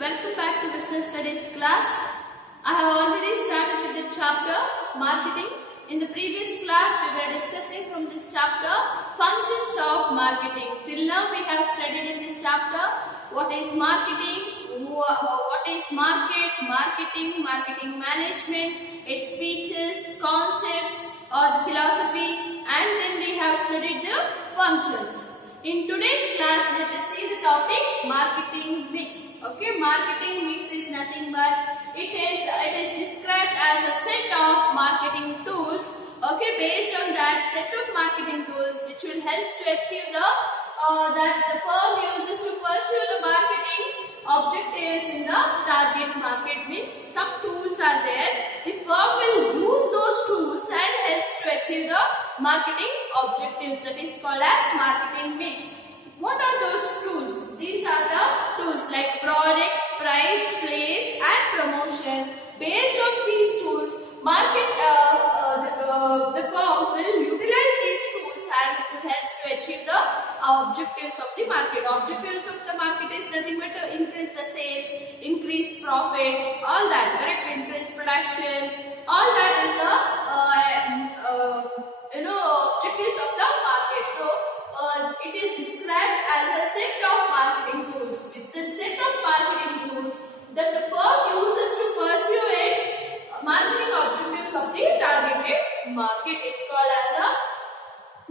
welcome back to Business Studies class. I have already started with the chapter Marketing. In the previous class, we were discussing from this chapter functions of marketing. Till now, we have studied in this chapter what is marketing, what is marketing, marketing management, its features, concepts, or the philosophy, and then we have studied the functions. In today's class, let us see the topic marketing mix. Okay, marketing mix is nothing but it is described as a set of marketing tools. Okay, based on that set of marketing tools, which will help to achieve the that the firm uses to pursue the marketing objectives in the target market. Means some tools are there. The firm will use those tools and helps to achieve the marketing objectives. That is called as marketing mix. What are those tools? These are the tools like product, price, place, and promotion. Based on these tools, the firm will utilize these tools and it will help to achieve the objectives of the market. Objectives of the market is nothing but to increase the sales, increase profit, all that, correct? Increase production, all that is the objectives of the market. So it is described as a set of marketing tools. With the set of marketing tools that the firm uses to pursue its marketing objectives of the targeted market is called as a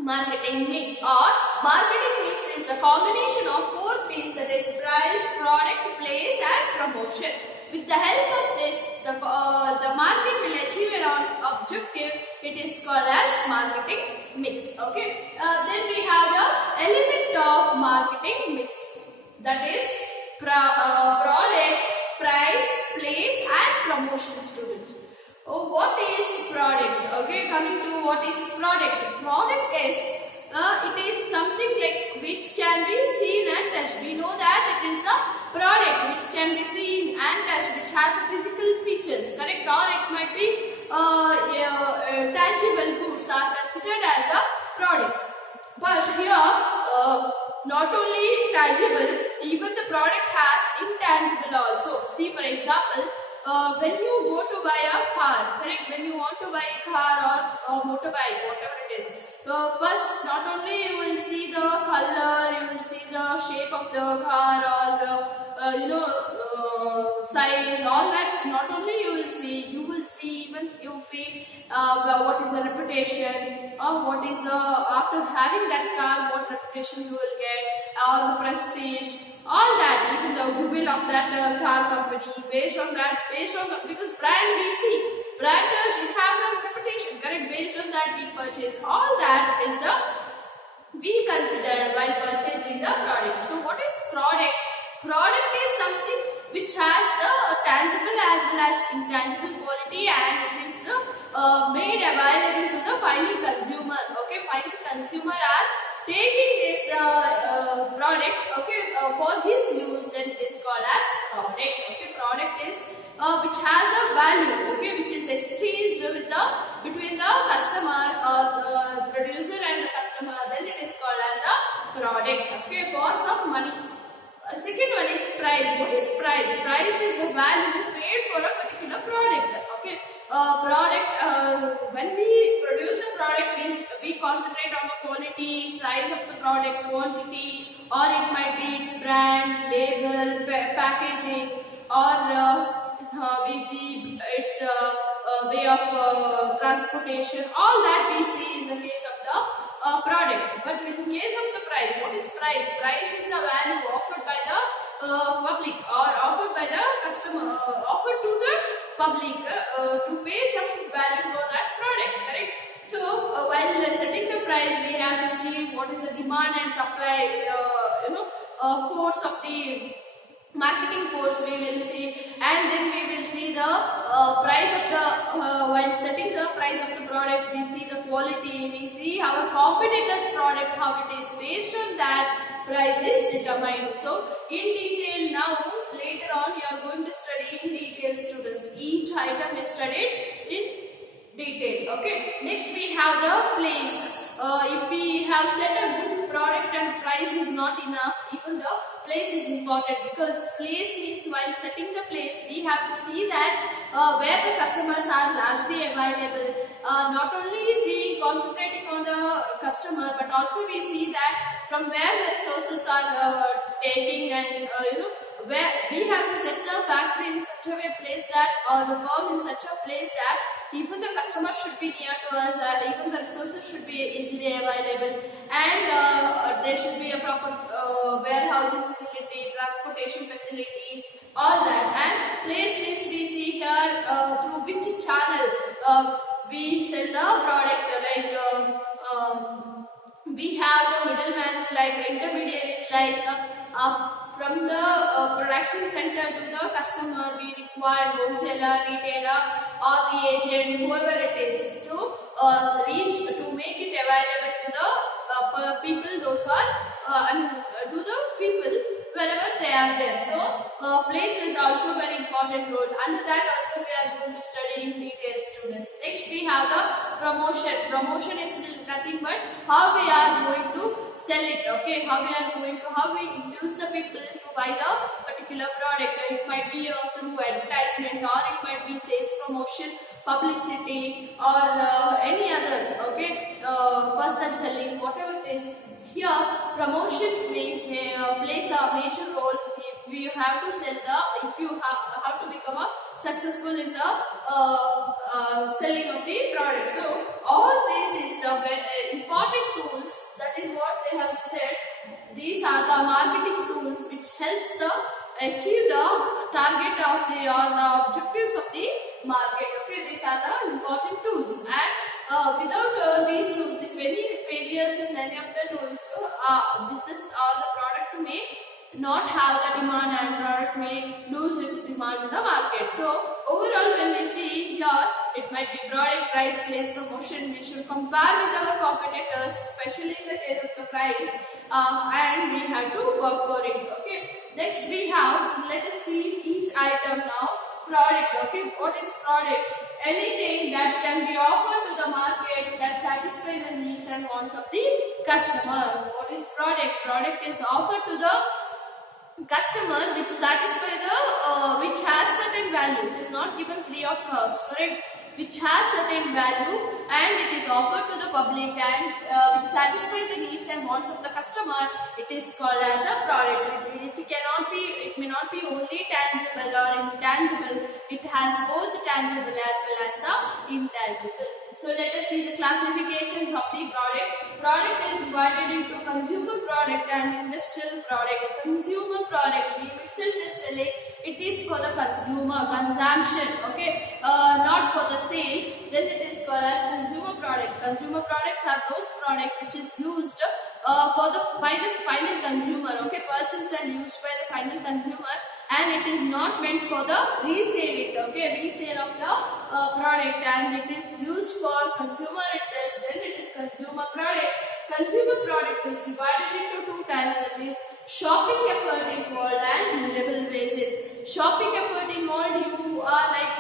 marketing mix. Or marketing mix is a combination of 4 P's, that is price, product, place, and promotion. With the help of this, the market will achieve an objective. It is called as marketing mix. Okay. Then we have the element of marketing mix, that is product, price, place, and promotion. Students. What is product? Okay, coming to what is product. Product is it is something like which can be seen and touched. We know that it is a product which can be seen and touched, which has physical features. Correct? Or it might be tangible goods are considered as a product. But here, not only tangible, even the product has intangible also. See, for example, when you go to buy a car, correct? When you want to buy a car or motorbike, whatever it is, first not only you will see the color, you will see the shape of the car or the size, all that. Not only you will see even you feel what is the reputation or what is after having that car, what reputation you will get, or the prestige. All that, even the goodwill of that car company, based on because brand we see, brand should have the reputation, correct? Based on that we purchase. All that is we consider while purchasing the product. So what is product? Product is something which has the tangible as well as intangible quality, and it is made available to the final consumer. Okay, final consumer are taking this product, okay, for his use, then it is called as product. Okay, product is which has a value, okay, which is exchanged between the customer or producer and the customer, then it is called as a product. Okay, for some money. Second one is price. What is price? Price is a value paid for a particular product. Okay, when we produce a product, means we concentrate on the quality, size of the product, quantity, or it might be its brand, label, packaging, or we see its way of transportation. All that we see in the case of the product. But in case of the price, what is price? Price is the value offered by the public or offered by the customer, offered to the public to pay some value for that product, correct? So while setting the price, we have to see what is the demand and supply, force of the marketing force we will see, and then we will see the price of the while setting the price of the product, we see the quality, we see our competitors product, how it is. Based on that, price is determined. So in detail now, later on you are going to study in detail, students. Each item is studied in detail. Okay, next we have the place. If we have set a good product and price is not enough, even the place is important, because place means while setting the place we have to see that where the customers are largely available. Not only is he concentrating on the customer, but also we see that from where the resources are taking, and where we have to set the factory in such a way place that, or the firm in such a place that even the customer should be near to us, even the resources should be easily available, and there should be a proper warehousing facility, transportation facility, all that. And place means we see here through which channel we sell the product, like we have the middlemen, like intermediaries, like from the production center to the customer we require wholesaler, retailer, or the agent, whoever it is, to reach, to make it available to the people, those are to the people wherever they are there. So place is also very important role. Under that also we are going to study in detail, students. Next we have the promotion. Promotion is nothing but how we are going to sell it, okay, how we induce the people to buy the particular product. It might be through advertisement, or it might be sales promotion, publicity, or any other, okay, personal selling, whatever it is. Here promotion plays a major role if you have to sell the, if you have to become a successful in the selling of the product. So all this is the important tools, that is what they have said. These are the marketing tools which helps the achieve the target of the, or the objectives of the market. Okay, these are the important tools, and without these tools, if any failures in any of the tools, business or the product may not have the demand, and product may lose its demand in the market. So overall, when we see here, it might be product, price, place, promotion. We should compare with our competitors, especially in the case of the price, and we have to work for it. Okay. Next we have, let us see each item now. Product. Okay, what is product? Anything that can be offered to the market that satisfies the needs and wants of the customer. What is product? Product is offered to the customer which satisfy the which has certain value. It is not given free of cost, correct? Which has certain value, and it is offered to the public, and which satisfies the needs and wants of the customer. It is called as a product. It may not be only tangible or intangible. It has both tangible as well as the intangible. So let us see the classifications of the product. Product is divided into consumer product and industrial product. Consumer product, name itself is telling it is for the consumer consumption, okay, not for the sale. Then it is called as consumer product. Consumer products are those products which is used by the final consumer, okay, purchased and used by the final consumer, and it is not meant for the resale, okay, resale of the product, and it is used for consumer itself. Then it is consumer product. Consumer product is divided into two types, that is shopping effort involved and durable basis. Shopping effort involved, you are like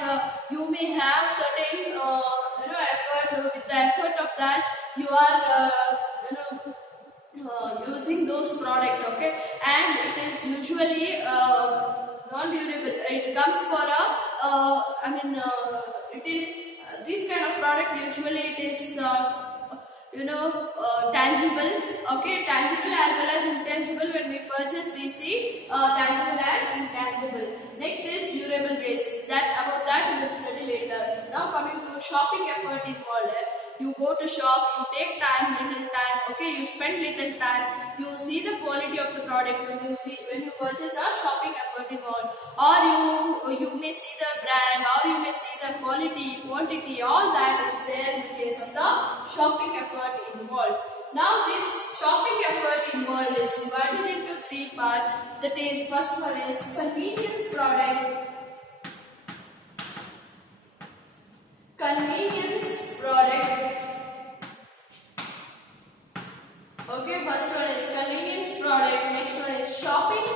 you may have certain effort. With the effort of that, you are using those product, okay, and it is usually non-durable. It comes for a it is this kind of product. Usually it is tangible, okay, tangible as well as intangible. When we purchase, we see tangible and intangible. Next is durable basis. About that we will study later. Now coming to shopping effort involved. You go to shop, you take little time, okay, you spend little time, you see the quality of the product when you purchase, a shopping effort involved, or you may see the brand, or you may see the quality, quantity, all that is there in the case of the shopping effort involved. Now this shopping effort involved is divided into three parts. That is, first one is convenience product. Convenience product. Okay, first one is convenience product. Next one is shopping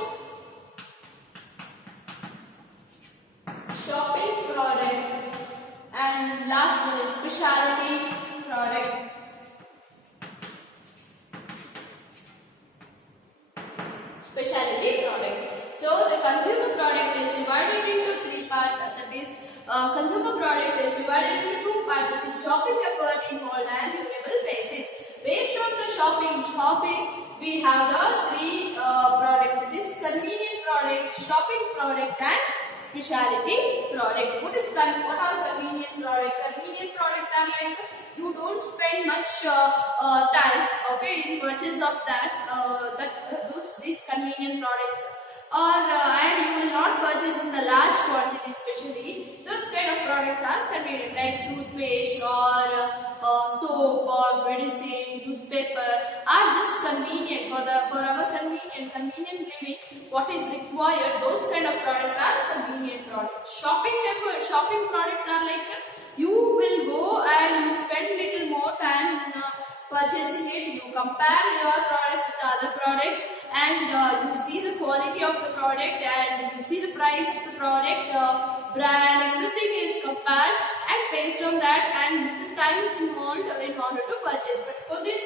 product, and last one is specialty product. Consumer product is divided into two parts, that is shopping effort involved and durable basis. Based on the shopping, we have the three product, that is convenient product, shopping product and specialty product. What are convenient product? Convenient product are like you don't spend much time, okay, in purchase of these convenient products, or and you will not purchase in the large quantity. Especially those kind of products are convenient, like toothpaste or soap or medicine, newspaper are just convenient for our convenient living. What is required, those kind of products are convenient products. Shopping products are like you will go and you spend little more time in purchasing it. You compare your product with the other product, and you see the quality of the product, and you see the price of the product, brand, everything is compared, and based on that, and little time is involved in order to purchase. But for this,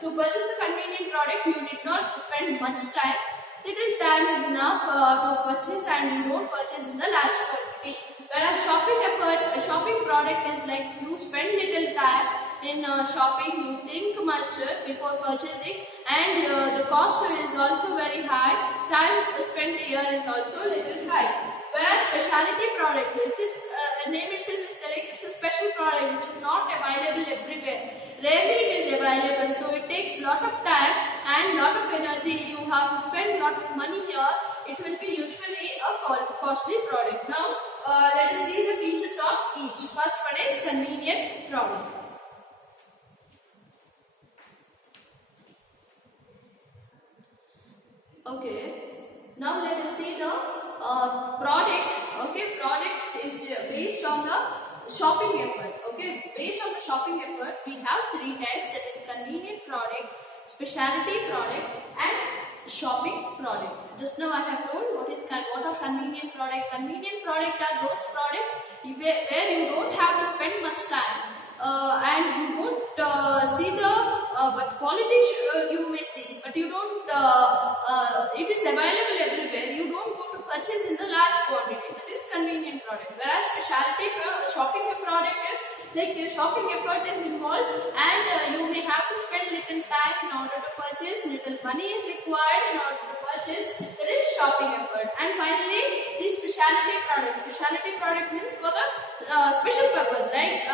to purchase a convenient product, you need not spend much time. Little time is enough to purchase, and you don't purchase in the large quantity. Whereas shopping product is like you spend little time in shopping, you think much before purchasing, and the cost is also very high. Time spent here is also little high. Whereas specialty product, this name itself is telling it's a special product which is not available everywhere. Rarely it is available, so it takes lot of time and lot of energy. You have to spend lot of money here. It will be usually a costly product. Now let us see the features of each. First one is convenient product. Okay, now let us see the product. Okay, product is based on the shopping effort. Okay, based on the shopping effort, we have three types, that is convenient product, specialty product and shopping product. Just now I have told what are convenient product. Convenient product are those products where you don't have to spend much time, and you don't see the but quality you may see, but you don't it is available everywhere. You don't go to purchase in the large quantity. That is convenient product. Whereas specialty shopping product is like your shopping effort is involved, and you may have to spend little time in order to purchase. Little money is required in order to purchase. That is shopping effort. And finally, the specialty product. Specialty product means for the special purpose. Like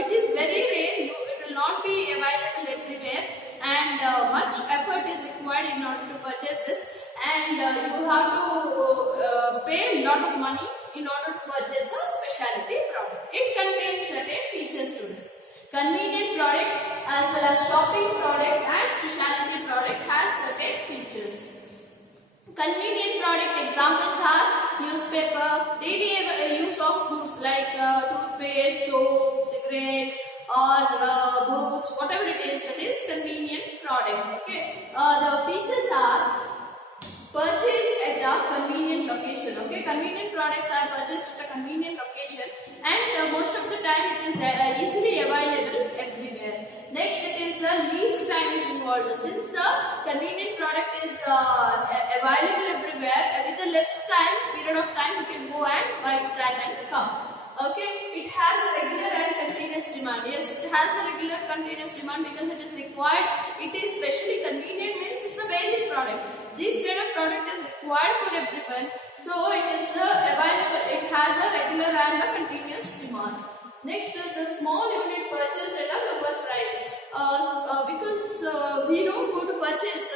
it is very rare. It will not be available everywhere, and much effort is required in order to purchase this, and you have to pay a lot of money in order to purchase a specialty product. It contains certain features to this. Convenient product as well as shopping product and specialty product has certain features. Convenient product examples are newspaper, daily use of goods like toothpaste, soap, cigarette, or books, whatever it is, that is convenient product. Okay, the features are purchased at a convenient location. Okay, convenient products are purchased at a convenient location, and most of the time it is easily available everywhere. Next, it is least time is involved. Since the convenient product is available everywhere, with a less period of time you can go and buy that and come. Okay, it has a regular and continuous demand. Yes, it has a regular continuous demand because it is required. It is specially convenient, means it's a basic product. This kind of product is required for everyone, so it is available. It has a regular and a continuous demand. Next is the small unit purchased at a lower price. Because we don't go to purchase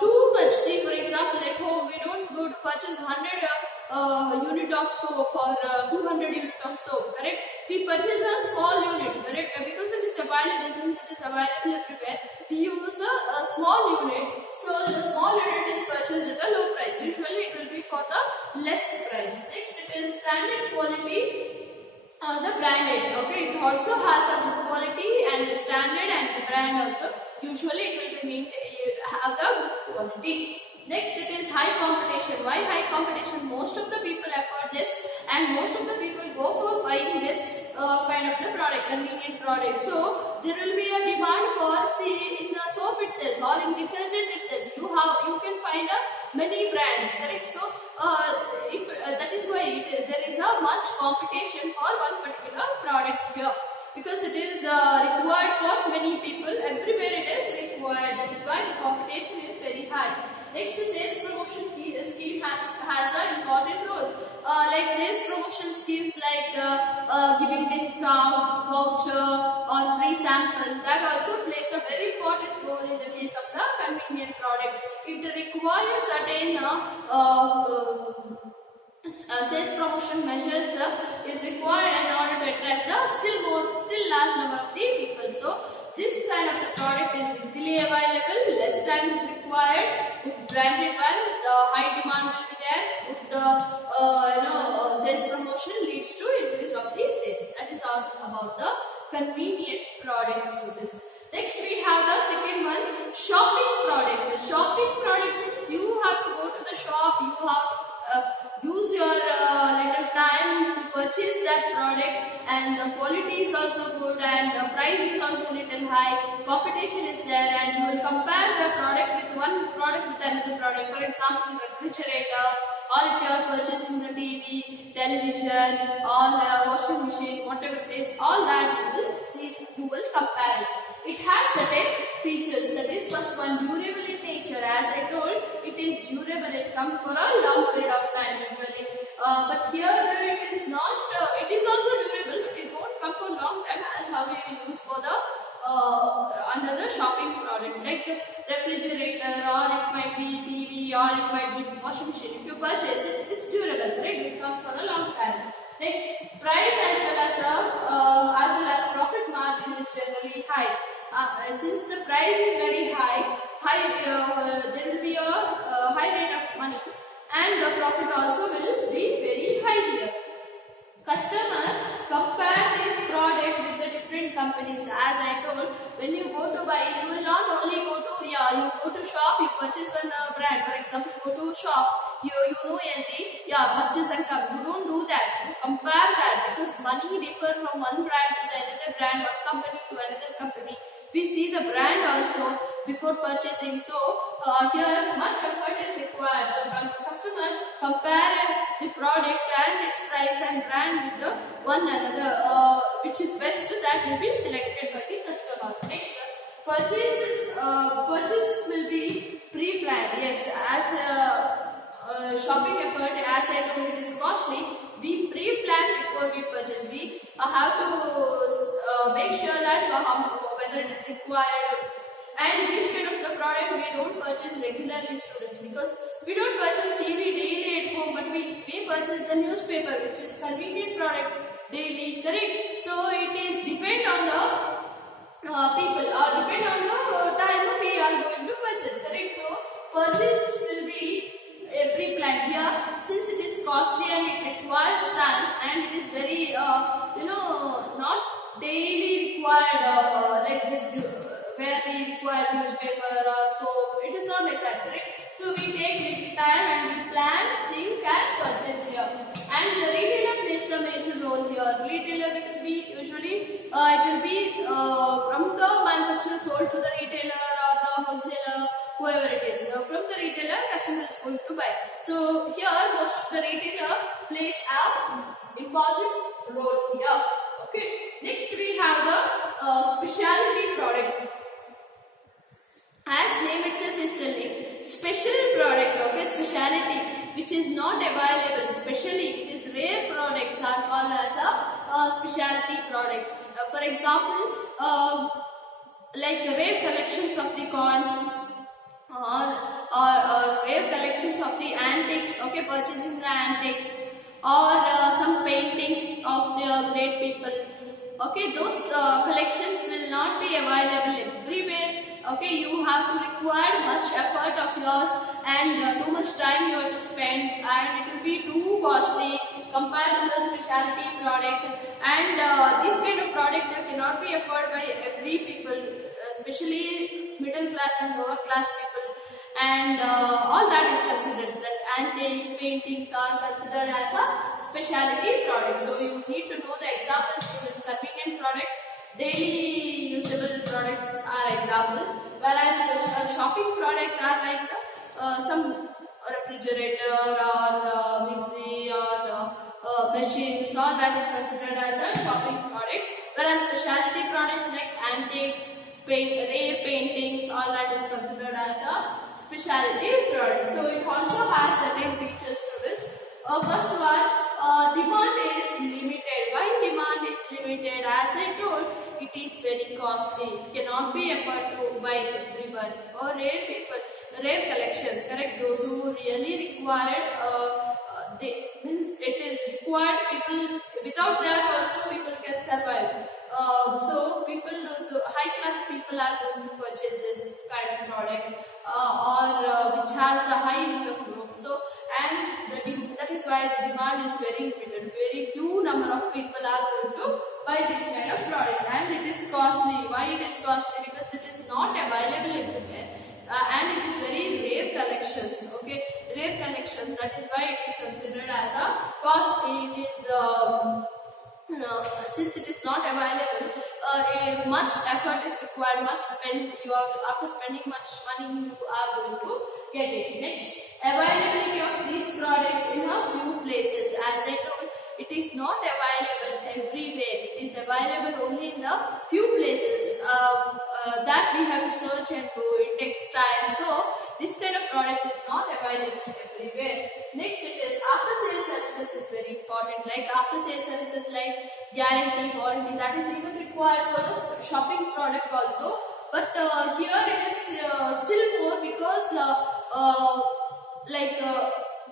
too much. See, for example, at home we don't go to purchase 100 unit of soap or 200 unit of soap, correct? We purchase a small unit, correct? Because it is available, since it is available everywhere, we use a small unit. So the small unit is purchased at a low price. Usually it will be for the less price. Next, it is standard quality. The branded, okay, it also has a good quality, and the standard and the brand also. Usually it will have the good quality. Next, it is high competition. Why high competition? Most of the people afford this, and most of the people go for buying this kind of the product, convenient product. So there will be a demand for, see, in the soap itself or in detergent itself, you can find many brands, correct? So if that is why there is a much much competition for one particular product here, because it is required for many people. Everywhere it is required. That is why the competition is very high. Next, the sales promotion scheme has an important role. Like sales promotion schemes like giving discount, voucher or free sample, that also plays a very important role in the case of the convenient product. It requires certain sales promotion measures is required in order to attract the still large number of the people. So this kind of the product is easily available, less time is required, good branded one, the high demand will be there, good sales promotion leads to increase of the sales. That is all about the convenient products, students. Next we have the second one, shopping product. The shopping product means you have to go to the shop, you have to use your little time to purchase that product, and the quality is also good and the price is also little high, competition is there, and you will compare the product with one product with another product. For example, refrigerator, or if you are purchasing the TV, television, or washing machine, whatever it is, all that you will compare it. It has certain features. That is, first one, durable in nature. As I told, it is durable. It comes for a long period of time usually. But here it is not. It is also durable, but it won't come for long time as how you use for the another shopping product like refrigerator, or it might be TV, or it might be washing machine. If you purchase it, it is durable, right? It comes for a long time. Next, price as well as profit margin is generally high. Since the price is very high, there will be a high rate of money, and the profit also will be very high here. Customer compare this product with the different companies. As I told, when you go to buy, you will not only go to you go to shop, you purchase one brand. For example, you go to shop, you know LG, purchase and come. You don't do that. You compare that, because money differ from one brand to the another brand, one company to another company. We see the brand also before purchasing. So here much effort is required. So customer compare the product and its price and brand with the one another, which is best, that will be selected by the customer. Next, purchases will be pre-planned. Yes, as shopping effort, as I told, it is costly. We pre-plan before we purchase. We have to make sure that whether it is required. And this kind of the product we don't purchase regularly, students, because we don't purchase TV daily at home, but we purchase the newspaper, which is convenient product daily, correct? So it is depend on the people, or depend on the time we are going to purchase, correct? So purchases will be pre-planned here, since it is costly and it requires time, and it is very not daily required like this, where we require newspaper or soap. It is not like that, correct? So we take little time and we plan, think and purchase here. And the retailer plays the major role here. Retailer, because we usually it will be from the manufacturer sold to the retailer or the wholesaler, whoever it is. From the retailer, customer is going to buy. So here most of the retailer plays an important role here. Okay. Next we have the specialty product. As name itself is telling, special product, okay, specialty, which is not available, specially it is rare products are called as a specialty products. For example, like rare collections of the coins, or rare collections of the antiques, okay, purchasing the antiques, or some paintings of the great people, okay, those collections will not be available everywhere. Okay, you have to require much effort of yours, and too much time you have to spend, and it will be too costly compared to the specialty product. And this kind of product cannot be afforded by every people, especially middle class and lower class people. And all that is considered, that antiques, paintings are considered as a specialty product. So you need to know the examples, students. Convenient product, daily usable products are example, whereas shopping product are like some refrigerator or mixie or machines, all that is considered as a shopping product. Whereas specialty products like antiques, rare paintings, all that is considered as a specialty product. So it also has certain features to this. First one, demand is limited. Why demand is limited? As I told, it is very costly. It cannot be afforded to by everyone or rare people, rare collections. Correct? Those who really required, means it is required. People without that also people can survive. So people, those high class people are going to purchase this kind of product or which has the high income group. So and that is why the demand is very limited. Very few number of people are going to buy this kind of product, and it is costly. Why it is costly? Because it is not available everywhere. And it is very rare collections. Okay, rare collection. That is why it is considered as a costly. It is since it is not available, much effort is required, much spend. You have to, after spending much money, you are going to get it. Next, availability of these products in a few places. As I told, it is not available everywhere. It is available only in the few places that we have to search and do. It takes time. So this kind of product is not available everywhere. Next, it is after sales services is very important. Like after sales services like guarantee, warranty, that is even required for the shopping product also. But here it is still more because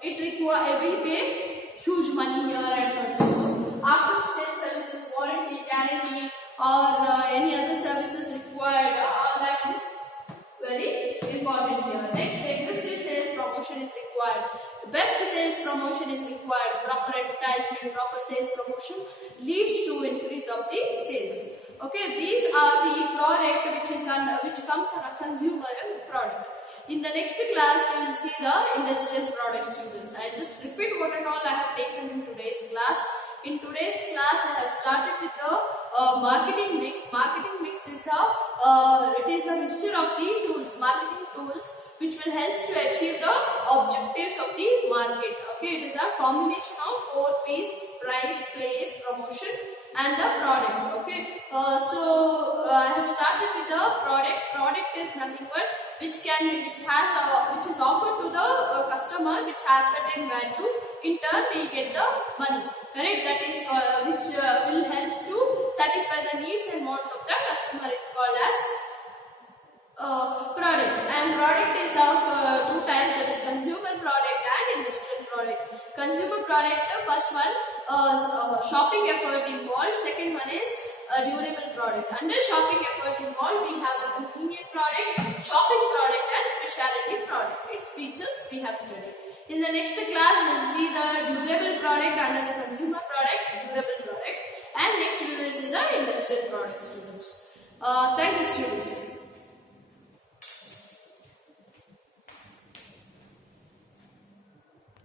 it require we pay huge money here and purchase. So after sales services, warranty, guarantee, or any other services required, all that is very important here. Next, aggressive sales promotion is required. Best sales promotion is required. Proper advertisement, proper sales promotion leads to increase of the sales. Okay, these are the product which comes under consumer product. In the next class, we will see the industrial product students. I just repeat what and all I have taken in today's class. In today's class, I have started with the marketing mix. Marketing mix is it is a mixture of the tools, marketing tools, which will help to achieve the objectives of the market. Okay, it is a combination of 4 P's: price, place, promotion, and the product. Okay, I have started with the product. Product is nothing but which is offered to the customer, which has certain value. In turn, we get the money. Correct? That is which will help to satisfy the needs and wants of the customer is called as product. And product is of 2 types, that is consumer product and industrial product. Consumer product, first one, shopping effort involved. Second one is durable product. Under shopping effort involved, we have the convenient product, shopping product, and specialty product. Its features we have studied. In the next class, we will see the durable product under the consumer product, durable product, and next we will see the industrial product, students. Thank you, students.